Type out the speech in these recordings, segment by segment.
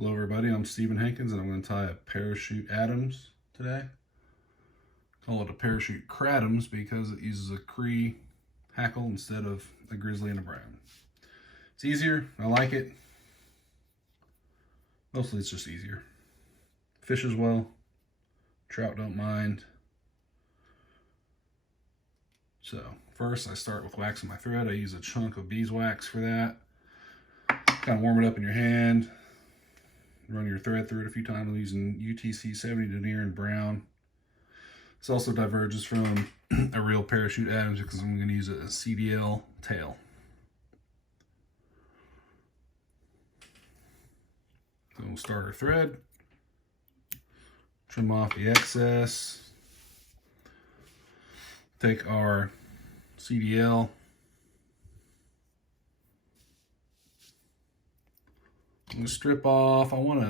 Hello everybody, I'm Stephen Hankins and I'm going to tie a parachute Adams today. Call it a parachute Cradams because it uses a Cree hackle instead of a grizzly and a brown. It's easier, I like it. Mostly it's just easier. Fishes well, trout don't mind. So first I start with waxing my thread. I use a chunk of beeswax for that. Kind of warm it up in your hand. Run your thread through it a few times. I'm using UTC 70 denier in brown. This also diverges from a real parachute Adams because I'm going to use a CDL tail. So we'll start our thread. Trim off the excess. Take our CDL. I'm going to strip off. I want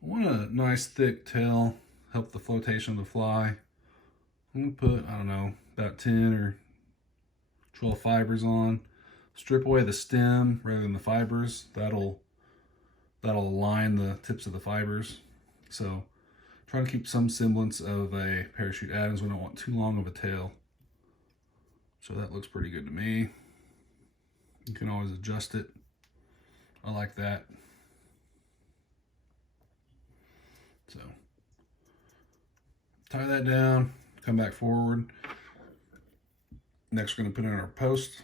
a nice thick tail, help the flotation of the fly. I'm going to put, I don't know, about 10 or 12 fibers on. Strip away the stem rather than the fibers. That'll align the tips of the fibers. So try to keep some semblance of a parachute Adams. We don't want too long of a tail. So that looks pretty good to me. You can always adjust it. I like that. So tie that down, come back forward. Next we're going to put in our post,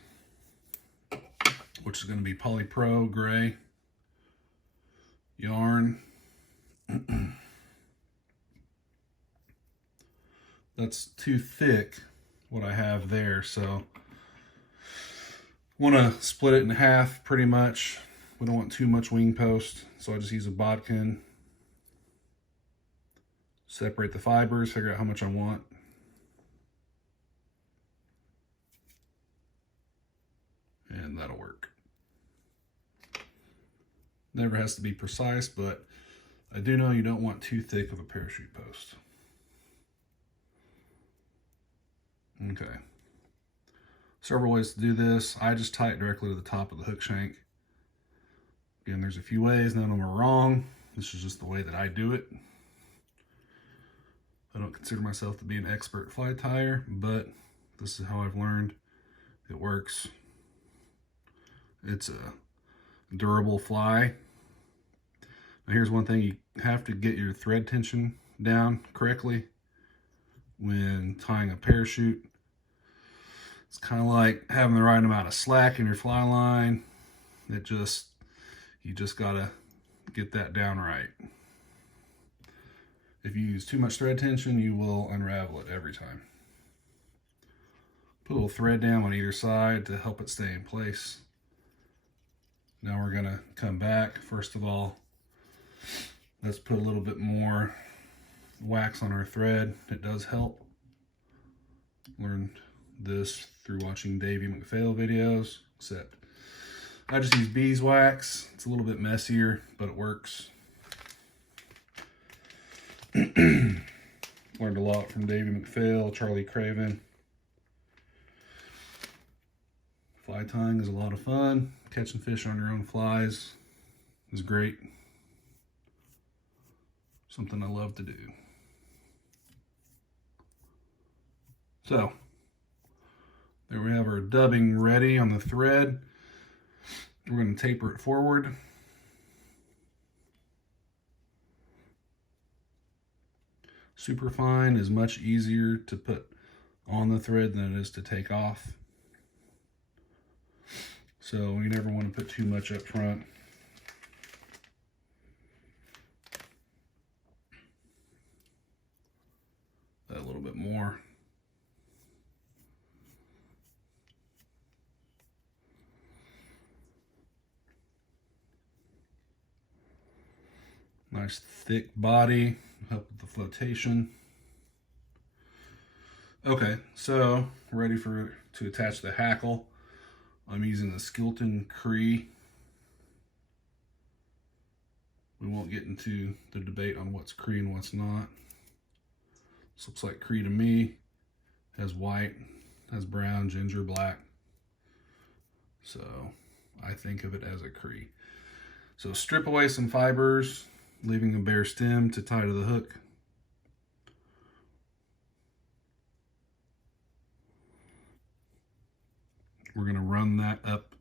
which is going to be polypro gray yarn. That's too thick what I have there, so want to split it in half pretty much. We don't want too much wing post, so I just use a bodkin. Separate the fibers, figure out how much I want. And that'll work. Never has to be precise, but I do know you don't want too thick of a parachute post. Okay. Several ways to do this. I just tie it directly to the top of the hook shank. Again, there's a few ways, none of them are wrong. This is just the way that I do it. I don't consider myself to be an expert fly tyer, but this is how I've learned. It works. It's a durable fly. Now here's one thing, you have to get your thread tension down correctly when tying a parachute. It's kind of like having the right amount of slack in your fly line. You just gotta get that down right. If you use too much thread tension, you will unravel it every time. Put a little thread down on either side to help it stay in place. Now we're gonna come back. First of all, let's put a little bit more wax on our thread. It does help. Learned this through watching Davey McPhail videos, except I just use beeswax. It's a little bit messier, but it works. Learned a lot from Davey McPhail, Charlie Craven. Fly tying is a lot of fun. Catching fish on your own flies is great. Something I love to do. So, there we have our dubbing ready on the thread. We're going to taper it forward. Superfine is much easier to put on the thread than it is to take off. So you never want to put too much up front. A little bit more. Nice thick body, help with the flotation. Okay, so ready to attach the hackle. I'm using the Skilton Cree. We won't get into the debate on what's Cree and what's not. This looks like Cree to me. Has white, has brown, ginger, black. So I think of it as a Cree. So strip away some fibers, leaving a bare stem to tie to the hook. We're going to run that up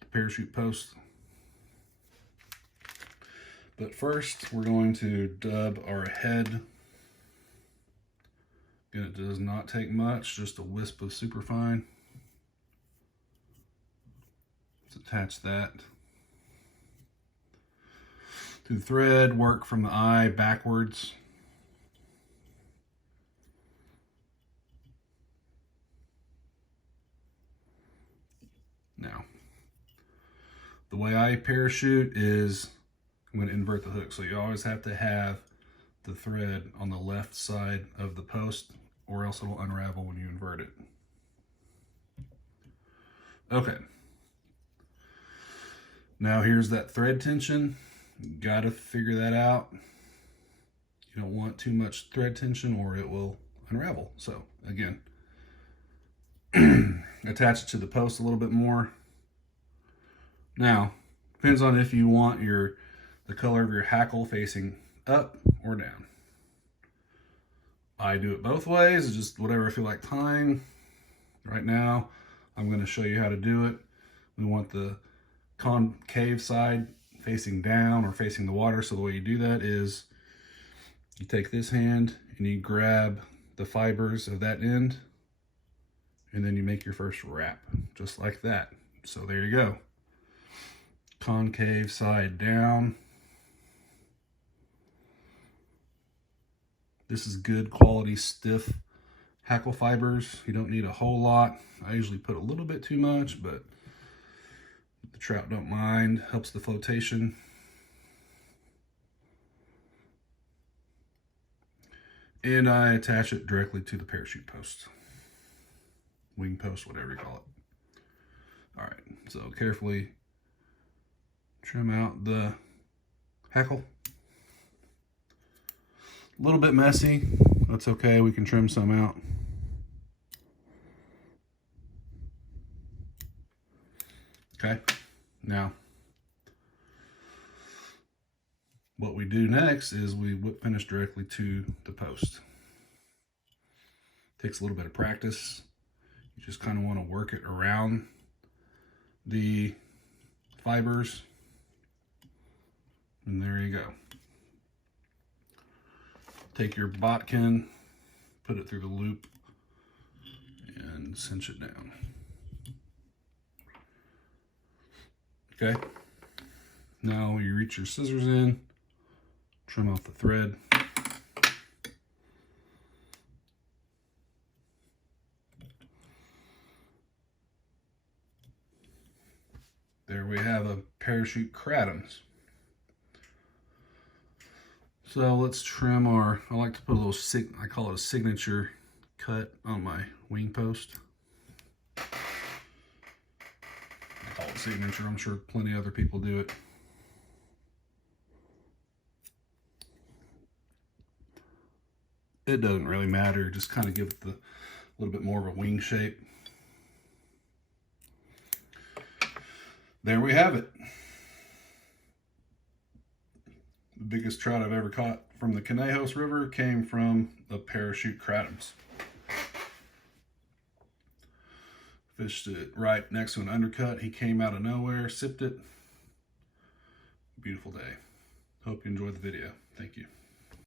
the parachute post. But first, we're going to dub our head. And it does not take much, just a wisp of superfine. Let's attach that to the thread, work from the eye backwards. Now, the way I parachute is I'm going to invert the hook. So you always have to have the thread on the left side of the post, or else it will unravel when you invert it. Okay. Now here's that thread tension. You gotta figure that out. You don't want too much thread tension or it will unravel. So again, attach it to the post a little bit more. Now, depends on if you want the color of your hackle facing up or down. I do it both ways, it's just whatever I feel like tying. Right now, I'm going to show you how to do it. We want the concave side facing down or facing the water. So the way you do that is you take this hand and you grab the fibers of that end, and then you make your first wrap, just like that. So there you go. Concave side down. This is good quality stiff hackle fibers. You don't need a whole lot. I usually put a little bit too much, but the trout don't mind. Helps the flotation. And I attach it directly to the parachute post. Wing post, whatever you call it. All right, so carefully trim out the hackle. A little bit messy, that's okay, we can trim some out. Okay, now what we do next is we whip finish directly to the post. Takes a little bit of practice. You just kind of want to work it around the fibers, and there you go. Take your bodkin, put it through the loop, and cinch it down. Okay, now you reach your scissors in, trim off the thread. There we have a parachute Cradams. So let's trim I like to put a little, I call it a signature cut on my wing post. I call it signature, I'm sure plenty of other people do it. It doesn't really matter, just kind of give it a little bit more of a wing shape. There we have it. The biggest trout I've ever caught from the Conejos River came from a parachute Cradams. Fished it right next to an undercut. He came out of nowhere, sipped it. Beautiful day. Hope you enjoyed the video. Thank you.